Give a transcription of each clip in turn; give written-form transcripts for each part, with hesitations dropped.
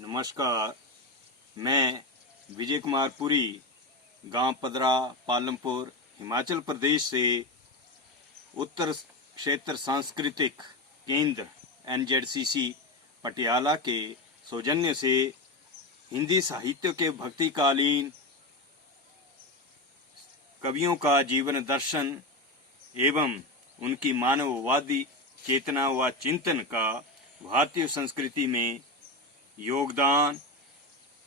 नमस्कार। मैं विजय कुमार पुरी, गांव पदरा, पालमपुर, हिमाचल प्रदेश से उत्तर क्षेत्र सांस्कृतिक केंद्र NZCC पटियाला के सौजन्य से हिंदी साहित्य के भक्तिकालीन कवियों का जीवन दर्शन एवं उनकी मानववादी चेतना व चिंतन का भारतीय संस्कृति में योगदान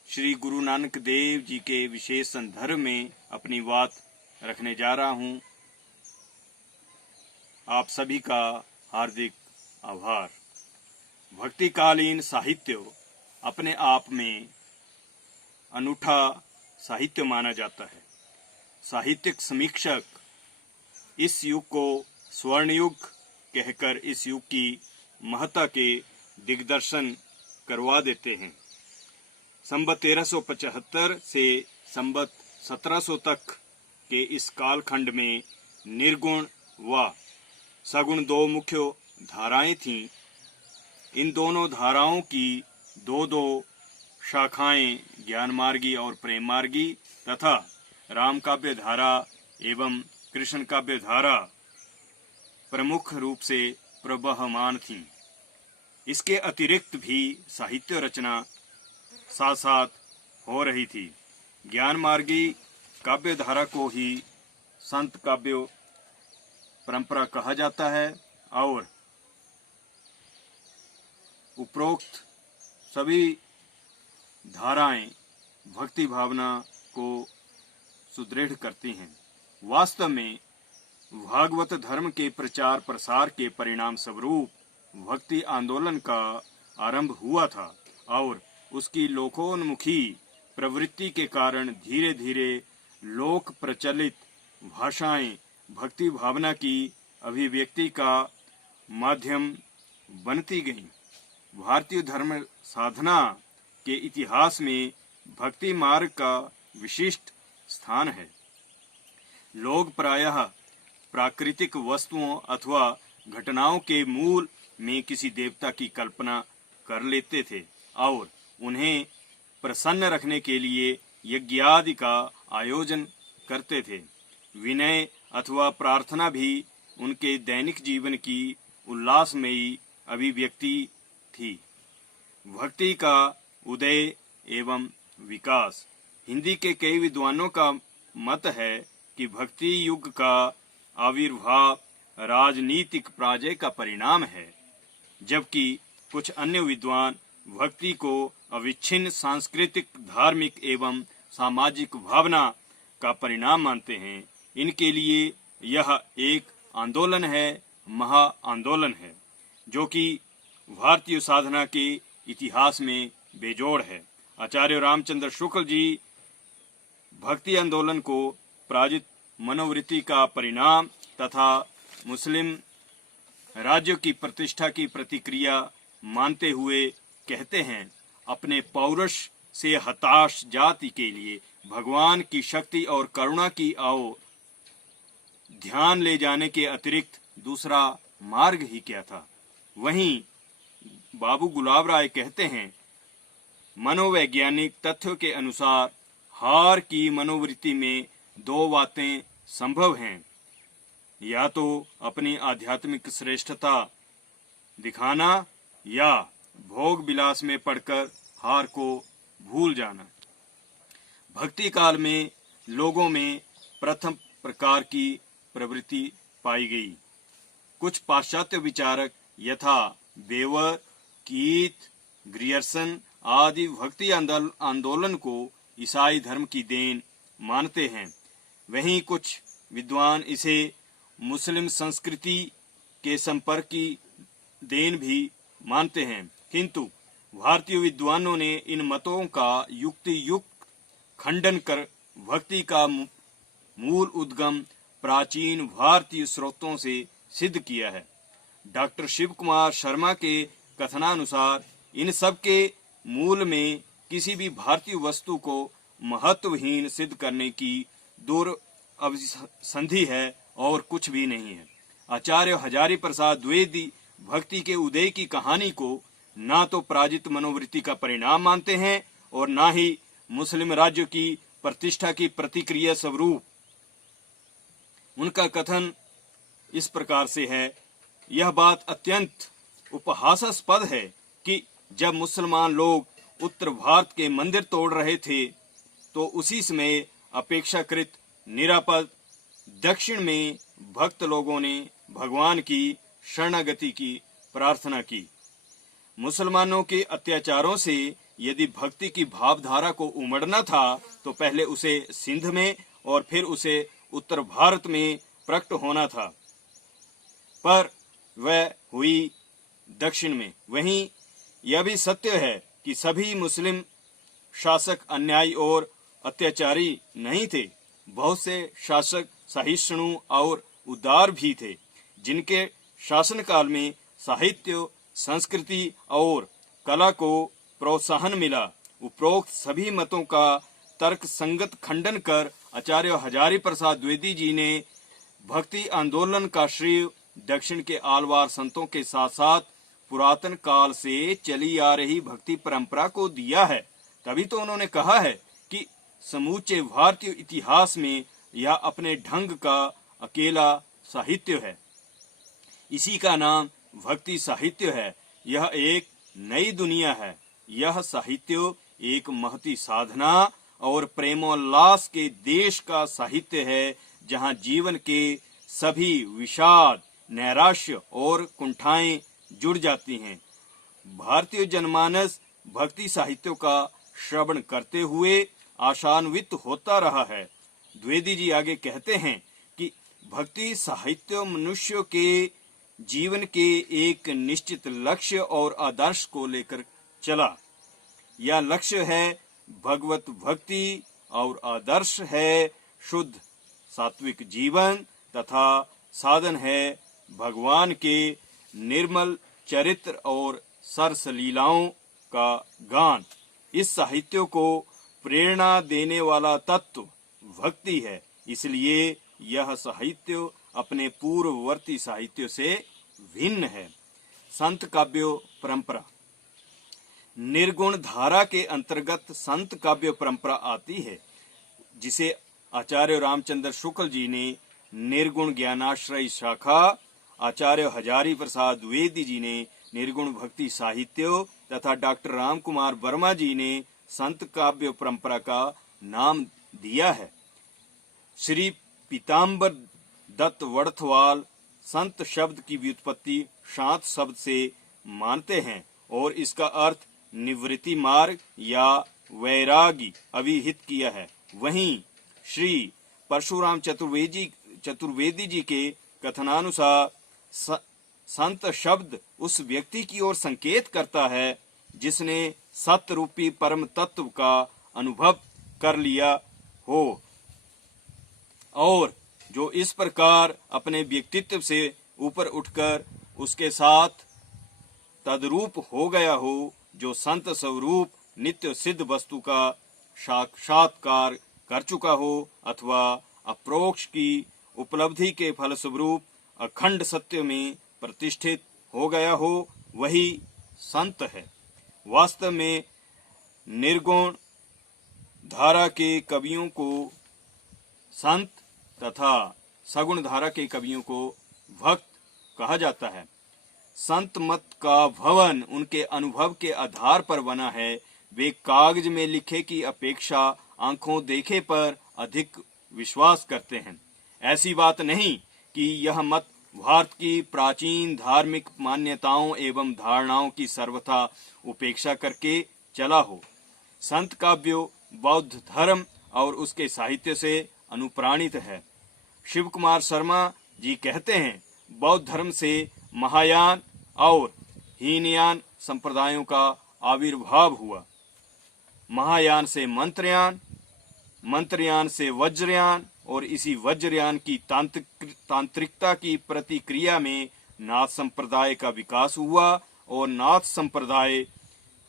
श्री गुरु नानक देव जी के विशेष संदर्भ में अपनी बात रखने जा रहा हूं। आप सभी का हार्दिक आभार। भक्तिकालीन साहित्य अपने आप में अनूठा साहित्य माना जाता है। साहित्यिक समीक्षक इस युग को स्वर्ण युग कहकर इस युग की महत्ता के दिग्दर्शन करवा देते हैं। संबत 1375 से संबत 1700 तक के इस कालखंड में निर्गुण व सगुण दो मुख्य धाराएं थीं। इन दोनों धाराओं की दो शाखाएं ज्ञान मार्गी और प्रेम मार्गी तथा राम काव्य धारा एवं कृष्ण काव्य धारा प्रमुख रूप से प्रवहमान थीं। इसके अतिरिक्त भी साहित्य रचना साथ साथ हो रही थी। ज्ञान मार्गी काव्य धारा को ही संत काव्य परंपरा कहा जाता है और उपरोक्त सभी धाराएं भक्ति भावना को सुदृढ़ करती हैं। वास्तव में भागवत धर्म के प्रचार प्रसार के परिणाम स्वरूप भक्ति आंदोलन का आरंभ हुआ था और उसकी लोकोन्मुखी प्रवृत्ति के कारण धीरे धीरे लोक प्रचलित भाषाएं भक्ति भावना की अभिव्यक्ति का माध्यम बनती गईं। भारतीय धर्म साधना के इतिहास में भक्ति मार्ग का विशिष्ट स्थान है। लोग प्रायः प्राकृतिक वस्तुओं अथवा घटनाओं के मूल में किसी देवता की कल्पना कर लेते थे और उन्हें प्रसन्न रखने के लिए यज्ञादि का आयोजन करते थे। विनय अथवा प्रार्थना भी उनके दैनिक जीवन की उल्लासमयी अभिव्यक्ति थी। भक्ति का उदय एवं विकास। हिंदी के कई विद्वानों का मत है कि भक्ति युग का आविर्भाव राजनीतिक पराजय का परिणाम है, जबकि कुछ अन्य विद्वान भक्ति को अविच्छिन्न सांस्कृतिक धार्मिक एवं सामाजिक भावना का परिणाम मानते हैं। इनके लिए यह एक आंदोलन है, महा आंदोलन है, जो कि भारतीय साधना के इतिहास में बेजोड़ है। आचार्य रामचंद्र शुक्ल जी भक्ति आंदोलन को पराजित मनोवृत्ति का परिणाम तथा मुस्लिम राज्य की प्रतिष्ठा की प्रतिक्रिया मानते हुए कहते हैं, अपने पौरुष से हताश जाति के लिए भगवान की शक्ति और करुणा की ओर ध्यान ले जाने के अतिरिक्त दूसरा मार्ग ही क्या था। वहीं बाबू गुलाब राय कहते हैं, मनोवैज्ञानिक तथ्यों के अनुसार हार की मनोवृत्ति में दो बातें संभव हैं, या तो अपनी आध्यात्मिक श्रेष्ठता दिखाना या भोग विलास में पड़कर हार को भूल जाना। भक्ति काल में लोगों में प्रथम प्रकार की प्रवृत्ति पाई गई। कुछ पाश्चात्य विचारक यथा बेवर, कीथ, ग्रियर्सन आदि भक्ति आंदोलन को ईसाई धर्म की देन मानते हैं। वहीं कुछ विद्वान इसे मुस्लिम संस्कृति के संपर्क की देन भी मानते हैं, किंतु भारतीय विद्वानों ने इन मतों का युक्ति युक्त खंडन कर भक्ति का मूल उद्गम प्राचीन भारतीय स्रोतों से सिद्ध किया है। डॉक्टर शिव कुमार शर्मा के कथनानुसार इन सब के मूल में किसी भी भारतीय वस्तु को महत्वहीन सिद्ध करने की दूर अभिसंधि है और कुछ भी नहीं है। आचार्य हजारी प्रसाद द्विवेदी भक्ति के उदय की कहानी को ना तो पराजित मनोवृत्ति का परिणाम मानते हैं और ना ही मुस्लिम राज्य की प्रतिष्ठा की प्रतिक्रिया स्वरूप। उनका कथन इस प्रकार से है, यह बात अत्यंत उपहासास्पद है कि जब मुसलमान लोग उत्तर भारत के मंदिर तोड़ रहे थे तो उसी समय अपेक्षाकृत निरापद दक्षिण में भक्त लोगों ने भगवान की शरणागति की प्रार्थना की। मुसलमानों के अत्याचारों से यदि भक्ति की भावधारा को उमड़ना था तो पहले उसे सिंध में और फिर उसे उत्तर भारत में प्रकट होना था, पर वह हुई दक्षिण में। वहीं यह भी सत्य है कि सभी मुस्लिम शासक अन्यायी और अत्याचारी नहीं थे। बहुत से शासक सहिष्णु और उदार भी थे, जिनके शासनकाल में साहित्य, संस्कृति और कला को प्रोत्साहन मिला। उपरोक्त सभी मतों का तर्क संगत खंडन कर आचार्य हजारी प्रसाद द्विवेदी जी ने भक्ति आंदोलन का श्रेय दक्षिण के आलवार संतों के साथ साथ पुरातन काल से चली आ रही भक्ति परंपरा को दिया है। तभी तो उन्होंने कहा है कि समूचे भारतीय इतिहास में यह अपने ढंग का अकेला साहित्य है। इसी का नाम भक्ति साहित्य है। यह एक नई दुनिया है। यह साहित्य एक महती साधना और प्रेमोल्लास के देश का साहित्य है, जहाँ जीवन के सभी विषाद, नैराश्य और कुंठाएं जुड़ जाती हैं। भारतीय जनमानस भक्ति साहित्यों का श्रवण करते हुए आशान्वित होता रहा है। द्विवेदी जी आगे कहते हैं कि भक्ति साहित्य मनुष्य के जीवन के एक निश्चित लक्ष्य और आदर्श को लेकर चला। यह लक्ष्य है भगवत भक्ति और आदर्श है शुद्ध सात्विक जीवन तथा साधन है भगवान के निर्मल चरित्र और सरस लीलाओं का गान। इस साहित्य को प्रेरणा देने वाला तत्व भक्ति है, इसलिए यह साहित्य अपने पूर्ववर्ती साहित्य से भिन्न है। संत काव्य परंपरा। निर्गुण धारा के अंतर्गत संत काव्य परंपरा आती है, जिसे आचार्य रामचंद्र शुक्ल जी ने निर्गुण ज्ञानाश्रय शाखा, आचार्य हजारी प्रसाद द्विवेदी जी ने निर्गुण भक्ति साहित्य तथा डॉक्टर राम कुमार वर्मा जी ने संत काव्य परंपरा का नाम दिया है। श्री पीताम्बर दत्त वड़थवाल संत शब्द की व्युत्पत्ति शांत शब्द से मानते हैं और इसका अर्थ निवृत्ति मार्ग या वैरागी अभिहित किया है। वहीं श्री परशुराम चतुर्वेदी जी के कथनानुसार संत शब्द उस व्यक्ति की ओर संकेत करता है जिसने सत्य रूपी परम तत्व का अनुभव कर लिया हो और जो इस प्रकार अपने व्यक्तित्व से ऊपर उठकर उसके साथ तद्रूप हो गया हो, जो संत स्वरूप नित्य सिद्ध वस्तु का साक्षात्कार कर चुका हो अथवा अप्रोक्ष की उपलब्धि के फलस्वरूप अखंड सत्य में प्रतिष्ठित हो गया हो, वही संत है। वास्तव में निर्गुण धारा के कवियों को संत तथा सगुण धारा के कवियों को भक्त कहा जाता है। संत मत का भवन उनके अनुभव के आधार पर बना है। वे कागज में लिखे की अपेक्षा आंखों देखे पर अधिक विश्वास करते हैं। ऐसी बात नहीं कि यह मत भारत की प्राचीन धार्मिक मान्यताओं एवं धारणाओं की सर्वथा उपेक्षा करके चला हो। संत काव्य बौद्ध धर्म और उसके साहित्य से अनुप्राणित है। शिव कुमार शर्मा जी कहते हैं, बौद्ध धर्म से महायान और हीनयान संप्रदायों का आविर्भाव हुआ। महायान से मंत्रयान, मंत्रयान से वज्रयान और इसी वज्रयान की तांत्रिकता की प्रतिक्रिया में नाथ संप्रदाय का विकास हुआ और नाथ संप्रदाय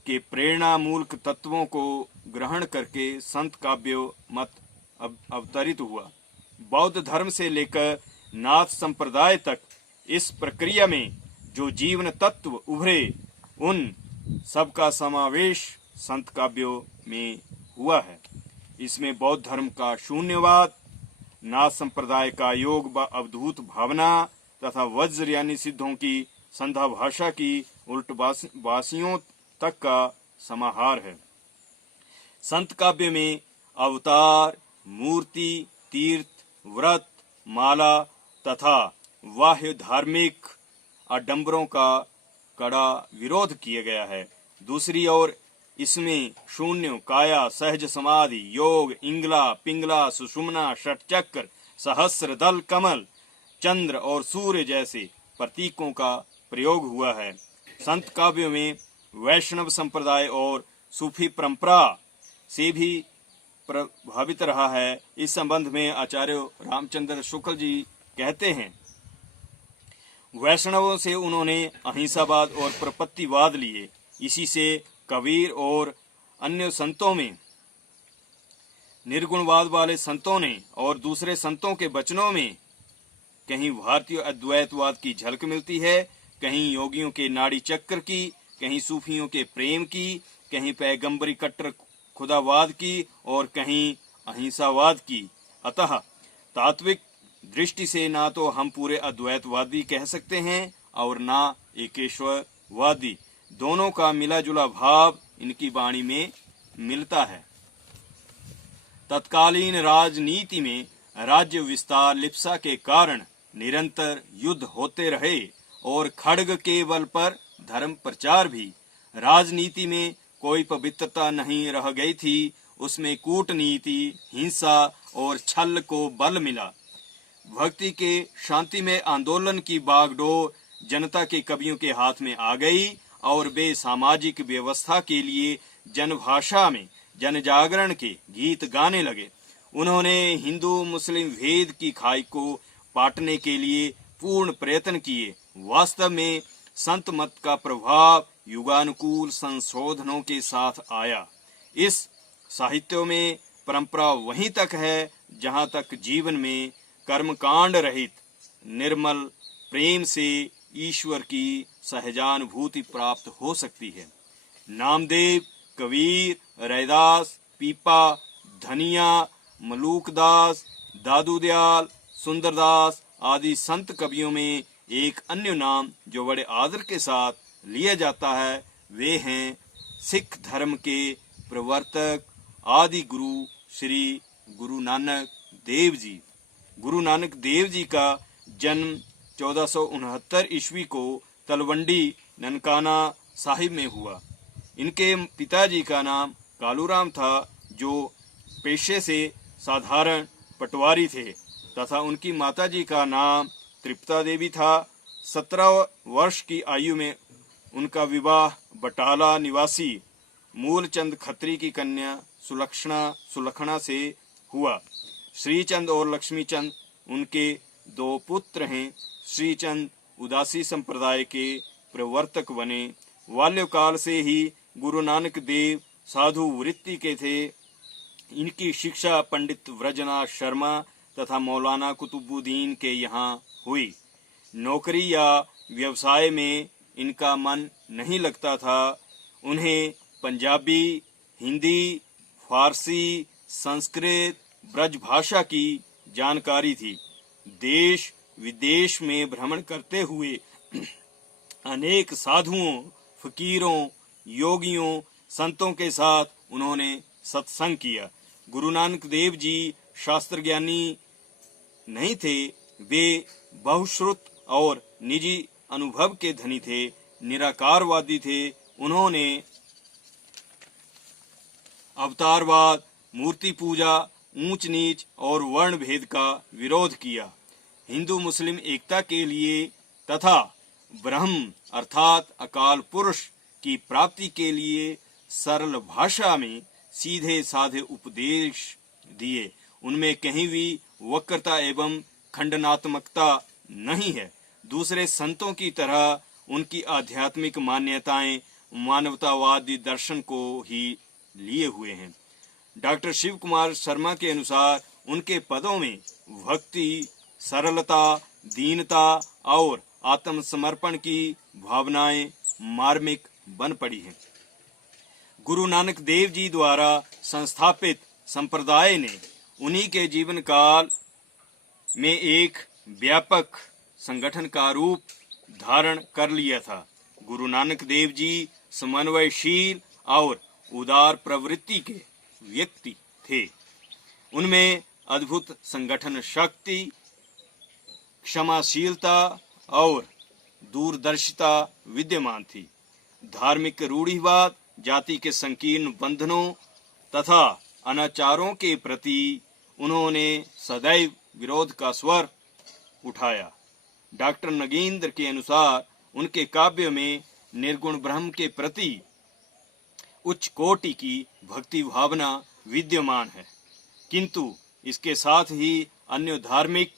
के प्रेरणा मूलक तत्वों को ग्रहण करके संत काव्य मत अवतरित हुआ। बौद्ध धर्म से लेकर नाथ संप्रदाय तक इस प्रक्रिया में जो जीवन तत्व उभरे, उन सबका समावेश संत काव्यों में हुआ है। इसमें बौद्ध धर्म का शून्यवाद, नाथ संप्रदाय का योग व अवधूत भावना तथा वज्र यानी सिद्धों की संध्या भाषा की उल्टवासियों तक का समाहार है। संत काव्य में अवतार, मूर्ति, तीर्थ, व्रत, माला तथा बाह्य धार्मिक आडंबरों का कड़ा विरोध किया गया है। दूसरी ओर इसमें शून्य, काया, सहज समाधि, योग, इंगला, पिंगला, सुषुम्ना, षटचक्र, सहस्र दल, कमल, चंद्र और सूर्य जैसे प्रतीकों का प्रयोग हुआ है। संत काव्यों में वैष्णव संप्रदाय और सूफी परंपरा से भी प्रभावित रहा है। इस संबंध में आचार्य रामचंद्र शुक्ल जी कहते हैं, वैष्णवों से उन्होंने अहिंसावाद और प्रपत्तिवाद लिए। इसी से कबीर और अन्य संतों में निर्गुणवाद वाले संतों ने और दूसरे संतों के वचनों में कहीं भारतीय अद्वैतवाद की झलक मिलती है, कहीं योगियों के नाड़ी चक्र की, कहीं सूफियों के प्रेम की, कहीं पैगंबरी कट्टर खुदावाद की और कहीं अहिंसावाद की। अतः तात्विक दृष्टि से ना तो हम पूरे अद्वैतवादी कह सकते हैं और ना एकेश्वरवादी। दोनों का मिला जुला भाव इनकी वाणी में मिलता है। तत्कालीन राजनीति में राज्य विस्तार लिप्सा के कारण निरंतर युद्ध होते रहे और खड्ग के बल पर धर्म प्रचार भी। राजनीति में कोई पवित्रता नहीं रह गई थी, उसमें कूटनीति, हिंसा और छल को बल मिला। भक्ति के शांतिमय आंदोलन की बागडोर जनता के कवियों के हाथ में आ गई और वे सामाजिक व्यवस्था के लिए जनभाषा में जनजागरण के गीत गाने लगे। उन्होंने हिंदू मुस्लिम भेद की खाई को पाटने के लिए पूर्ण प्रयत्न किए। वास्तव में संत मत का प्रभाव युगानुकूल संशोधनों के साथ आया। इस साहित्य में परंपरा वहीं तक है जहां तक जीवन में कर्मकांड रहित निर्मल प्रेम से ईश्वर की सहजानुभूति प्राप्त हो सकती है। नामदेव, कबीर, रैदास, पीपा, धनिया, मलूकदास, दादूदयाल, सुंदरदास आदि संत कवियों में एक अन्य नाम जो बड़े आदर के साथ लिया जाता है वे हैं सिख धर्म के प्रवर्तक आदि गुरु श्री गुरु नानक देव जी। गुरु नानक देव जी का जन्म 1469 ईस्वी को तलवंडी ननकाना साहिब में हुआ। इनके पिताजी का नाम कालूराम था जो पेशे से साधारण पटवारी थे तथा उनकी माताजी का नाम तृप्ता देवी था। 17 वर्ष की आयु में उनका विवाह बटाला निवासी मूलचंद खत्री की कन्या सुलक्षणा से हुआ। श्रीचंद और लक्ष्मीचंद उनके 2 पुत्र हैं। श्रीचंद उदासी संप्रदाय के प्रवर्तक बने। बाल्यकाल से ही गुरु नानक देव साधु वृत्ति के थे। इनकी शिक्षा पंडित व्रजनाथ शर्मा तथा मौलाना कुतुबुद्दीन के यहाँ हुई। नौकरी या व्यवसाय में इनका मन नहीं लगता था। उन्हें पंजाबी, हिंदी, फारसी, संस्कृत, ब्रज भाषा की जानकारी थी। देश विदेश में भ्रमण करते हुए अनेक साधुओं, फकीरों, योगियों, संतों के साथ उन्होंने सत्संग किया। गुरु नानक देव जी शास्त्र ज्ञानी नहीं थे, वे बहुश्रुत और निजी अनुभव के धनी थे, निराकारवादी थे। उन्होंने अवतारवाद, मूर्ति पूजा, ऊंच नीच और वर्ण भेद का विरोध किया। हिंदू मुस्लिम एकता के लिए तथा ब्रह्म अर्थात अकाल पुरुष की प्राप्ति के लिए सरल भाषा में सीधे साधे उपदेश दिए। उनमें कहीं भी वक्रता एवं खंडनात्मकता नहीं है। दूसरे संतों की तरह उनकी आध्यात्मिक मान्यताएं मानवतावादी दर्शन को ही लिए हुए हैं। डॉक्टर शिव कुमार शर्मा के अनुसार उनके पदों में भक्ति, सरलता, दीनता और आत्मसमर्पण की भावनाएं मार्मिक बन पड़ी है। गुरु नानक देव जी द्वारा संस्थापित संप्रदाय ने उन्हीं के जीवन काल में एक व्यापक संगठन का रूप धारण कर लिया था। गुरु नानक देव जी समन्वयशील और उदार प्रवृत्ति के व्यक्ति थे। उनमें अद्भुत संगठन शक्ति, क्षमाशीलता और दूरदर्शिता विद्यमान थी। धार्मिक रूढ़िवाद, जाति के संकीर्ण बंधनों तथा अनाचारों के प्रति उन्होंने सदैव विरोध का स्वर उठाया। डॉक्टर नगेंद्र के अनुसार उनके काव्य में निर्गुण ब्रह्म के प्रति उच्च कोटि की भक्ति भावना विद्यमान है, किंतु इसके साथ ही अन्य धार्मिक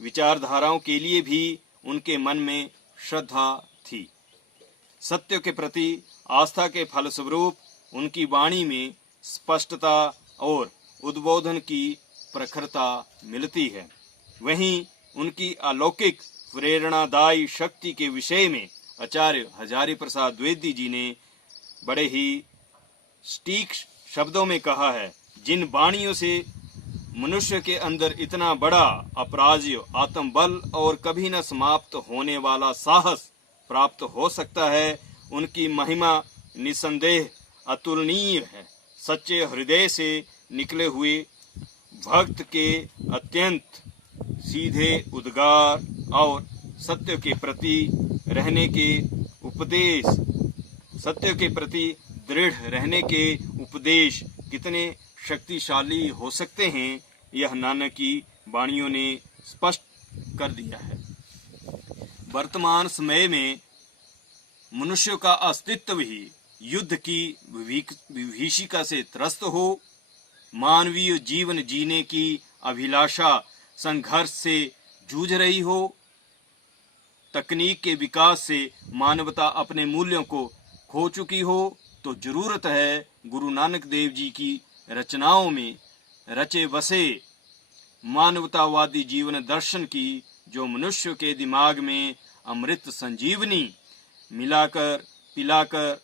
विचारधाराओं के लिए भी उनके मन में श्रद्धा थी। सत्य के प्रति आस्था के फलस्वरूप उनकी वाणी में स्पष्टता और उद्बोधन की प्रखरता मिलती है। वहीं उनकी अलौकिक प्रेरणादायी शक्ति के विषय में आचार्य हजारी प्रसाद द्विवेदी जी ने बड़े ही सटीक शब्दों में कहा है, जिन वाणियों से मनुष्य के अंदर इतना बड़ा अपराज्य आत्मबल और कभी न समाप्त होने वाला साहस प्राप्त हो सकता है, उनकी महिमा निसंदेह अतुलनीय है। सच्चे हृदय से निकले हुए भक्त के अत्यंत सीधे उद्गार और सत्य के प्रति रहने के उपदेश, सत्य के प्रति दृढ़ रहने के उपदेश कितने शक्तिशाली हो सकते हैं, यह नानक की वाणियों ने स्पष्ट कर दिया है। वर्तमान समय में मनुष्य का अस्तित्व ही युद्ध की विभीषिका से त्रस्त हो, मानवीय जीवन जीने की अभिलाषा संघर्ष से जूझ रही हो, तकनीक के विकास से मानवता अपने मूल्यों को खो चुकी हो, तो जरूरत है गुरु नानक देव जी की रचनाओं में रचे बसे मानवतावादी जीवन दर्शन की, जो मनुष्य के दिमाग में अमृत संजीवनी मिलाकर पिलाकर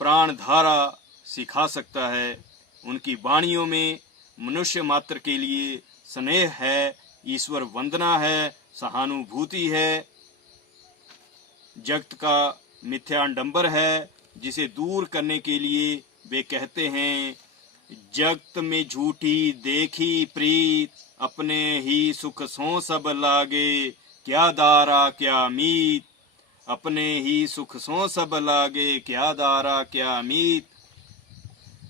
प्राण धारा सिखा सकता है। उनकी वाणियों में मनुष्य मात्र के लिए स्नेह है, ईश्वर वंदना है, सहानुभूति है, जगत का मिथ्याडंबर है, जिसे दूर करने के लिए वे कहते हैं, जगत में झूठी देखी प्रीत, अपने ही सुख सो सब लागे, क्या दारा क्या मीत, अपने ही सुख सो सब लागे, क्या दारा क्या मीत।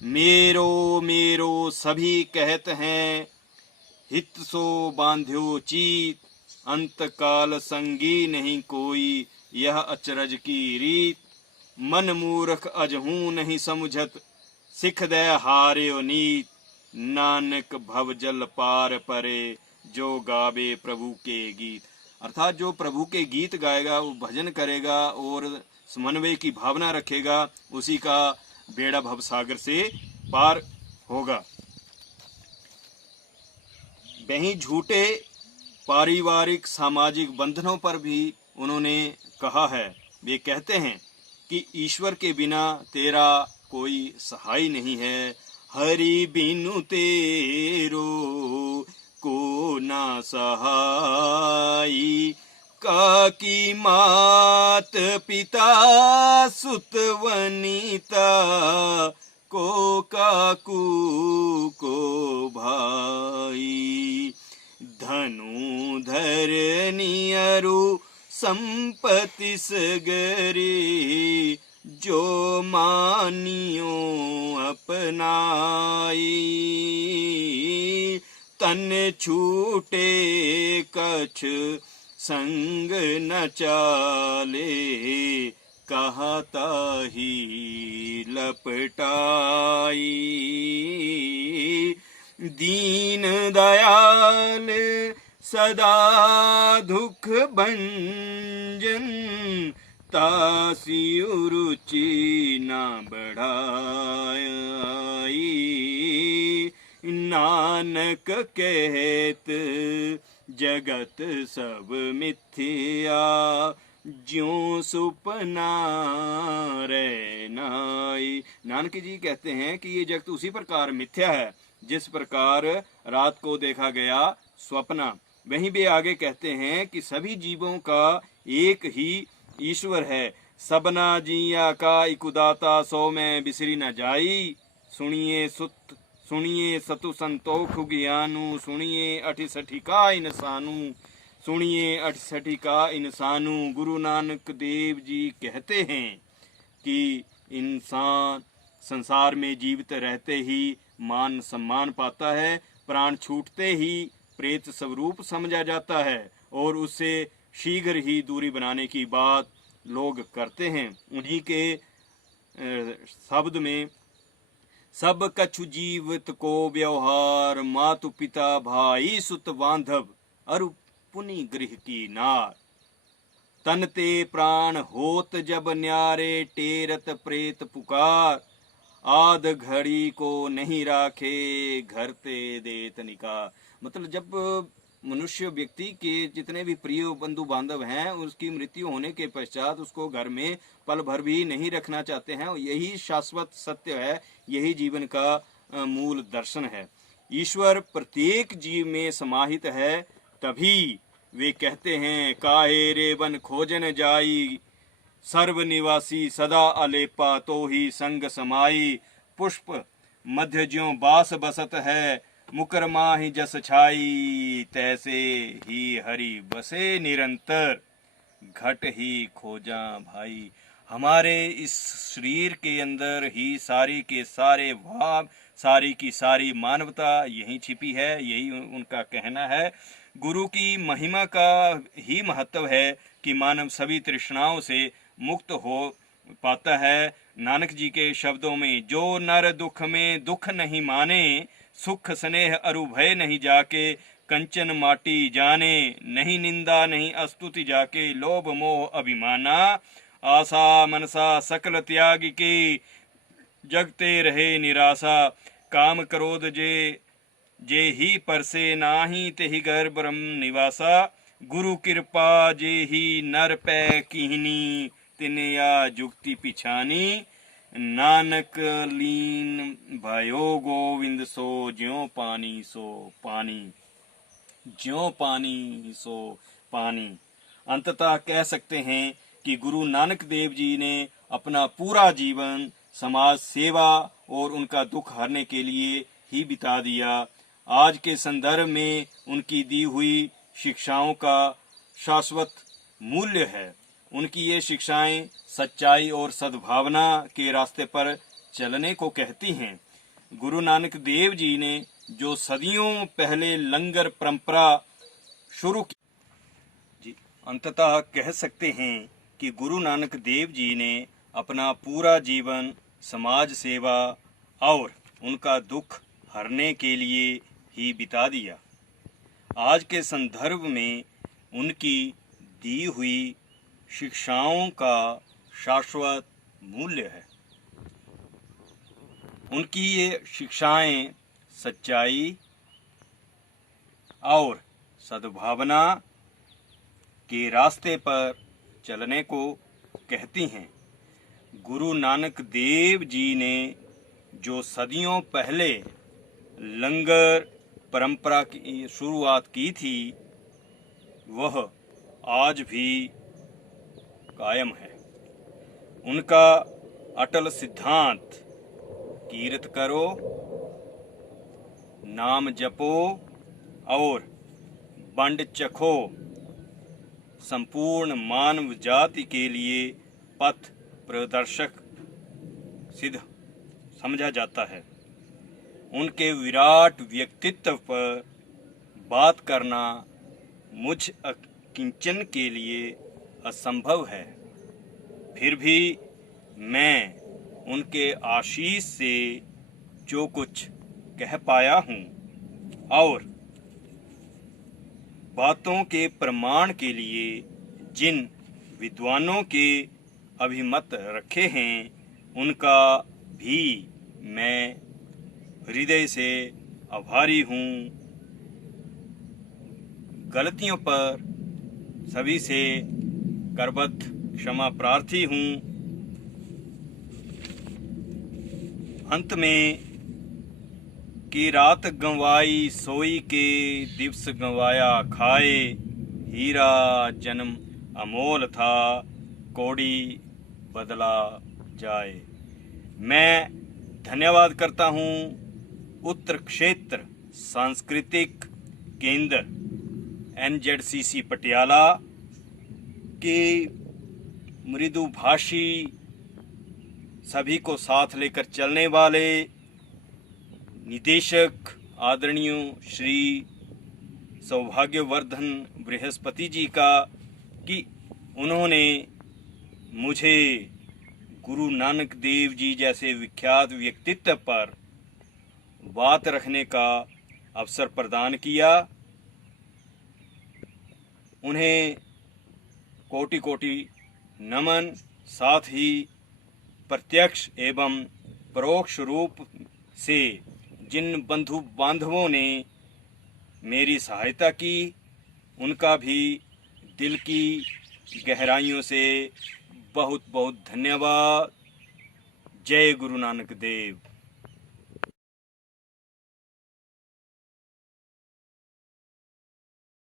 मेरो मेरो सभी कहत हैं, हित सो बांध्यो चीत, अंत काल संगी नहीं कोई, यह अचरज की रीत। मन मूर्ख अजहू नहीं समझत, सिख दे हार्यो नीत, नानक भव जल पार परे, जो गावे प्रभु के गीत। अर्थात जो प्रभु के गीत गाएगा, वो भजन करेगा और समन्वय की भावना रखेगा, उसी का बेड़ा भव सागर से पार होगा। वहीं झूठे पारिवारिक सामाजिक बंधनों पर भी उन्होंने कहा है। वे कहते हैं कि ईश्वर के बिना तेरा कोई सहाय नहीं है, हरि बिनु तेरो को ना सहाई, काकी मात पिता सुत वनिता, को काकू को भाई, धनु धरनियरु संपत्ति सगरे, जो मानियो अपनाई, तन छूटे कछ संग न चाले, कहता ही लपटाई, दीन दयाल सदा दुख भंजन, तासी रुचि न बढ़ाई, नानक कहत जगत सब मिथ्या, ज्यों सुपना रे नाई। नानक जी कहते हैं कि ये जगत उसी प्रकार मिथ्या है जिस प्रकार रात को देखा गया स्वप्न। वहीं भी आगे कहते हैं कि सभी जीवों का एक ही ईश्वर है। सबना जिया का इकुदाता सो में बिसरी न जाई। सुनिए सतु संतोख ज्ञानु, सुनिए अठिसठी का इंसानू, सुनिए अठसठी का इंसानू। गुरु नानक देव जी कहते हैं कि इंसान संसार में जीवित रहते ही मान सम्मान पाता है, प्राण छूटते ही प्रेत स्वरूप समझा जाता है और उससे शीघ्र ही दूरी बनाने की बात लोग करते हैं। उन्हीं के शब्द में सब कछु जीवित को व्यवहार, मातु पिता भाई सुत बांधव अरु पुनि गृह की नार। तन ते प्राण होत जब न्यारे, टेरत प्रेत पुकार। आध घड़ी को नहीं राखे, घर ते देत निकार। मतलब जब मनुष्य व्यक्ति के जितने भी प्रिय बंधु बांधव हैं उसकी मृत्यु होने के पश्चात उसको घर में पल भर भी नहीं रखना चाहते हैं। यही शाश्वत सत्य है, यही जीवन का मूल दर्शन है। ईश्वर प्रत्येक जीव में समाहित है, तभी वे कहते हैं काहे रे बन खोजन जाई, सर्व निवासी सदा अलेपा तो ही संग समाई। पुष्प मध्य ज्यों बास बसत है, मुकर माहि जस छाई। तैसे ही हरि बसे निरंतर, घट ही खोजा भाई। हमारे इस शरीर के अंदर ही सारी के सारे भाव, सारी की सारी मानवता यही छिपी है, यही उनका कहना है। गुरु की महिमा का ही महत्व है कि मानव सभी तृष्णाओं से मुक्त हो पाता है। नानक जी के शब्दों में, जो नर दुख में दुख नहीं माने, सुख स्नेह अरु भय नहीं जाके, कंचन माटी जाने, नहीं निंदा नहीं अस्तुति जाके, लोभ मोह अभिमाना, आशा मनसा सकल त्याग के, जगते रहे निराशा। काम क्रोध जे ही परसे, नाही तेहि घर ब्रह्म निवासा। गुरु कृपा जे ही नर पै कीहनी, तिनया जुक्ति पिछानी। नानक लीन भयो गोविंद सो, ज्यों पानी सो पानी, ज्यों पानी सो पानी। अंततः कह सकते हैं कि गुरु नानक देव जी ने अपना पूरा जीवन समाज सेवा और उनका दुख हरने के लिए ही बिता दिया। आज के संदर्भ में उनकी दी हुई शिक्षाओं का शाश्वत मूल्य है। उनकी ये शिक्षाएं सच्चाई और सद्भावना के रास्ते पर चलने को कहती हैं। गुरु नानक देव जी ने जो सदियों पहले लंगर परंपरा शुरू की, अंततः कह सकते हैं कि गुरु नानक देव जी ने अपना पूरा जीवन समाज सेवा और उनका दुख हरने के लिए ही बिता दिया। आज के संदर्भ में उनकी दी हुई शिक्षाओं का शाश्वत मूल्य है। उनकी ये शिक्षाएं सच्चाई और सद्भावना के रास्ते पर चलने को कहती हैं। गुरु नानक देव जी ने जो सदियों पहले लंगर परंपरा की शुरुआत की थी, वह आज भी कायम है। उनका अटल सिद्धांत कीर्त करो, नाम जपो और बंड चखो संपूर्ण मानव जाति के लिए पथ प्रदर्शक सिद्ध समझा जाता है। उनके विराट व्यक्तित्व पर बात करना मुझ किंचन के लिए असंभव है। फिर भी मैं उनके आशीष से जो कुछ कह पाया हूँ और बातों के प्रमाण के लिए जिन विद्वानों के अभिमत रखे हैं, उनका भी मैं हृदय से आभारी हूँ। गलतियों पर सभी से करबद्ध क्षमा प्रार्थी हूँ। अंत में कि रात गंवाई सोई के दिवस गंवाया खाए, हीरा जन्म अमोल था कौड़ी बदला जाए। मैं धन्यवाद करता हूँ उत्तर क्षेत्र सांस्कृतिक केंद्र NZCC पटियाला के मृदुभाषी सभी को साथ लेकर चलने वाले निदेशक आदरणीय श्री सौभाग्यवर्धन बृहस्पति जी का, कि उन्होंने मुझे गुरु नानक देव जी जैसे विख्यात व्यक्तित्व पर बात रखने का अवसर प्रदान किया। उन्हें कोटि कोटि नमन। साथ ही प्रत्यक्ष एवं परोक्ष रूप से जिन बंधु बांधवों ने मेरी सहायता की, उनका भी दिल की गहराइयों से बहुत बहुत धन्यवाद। जय गुरु नानक देव।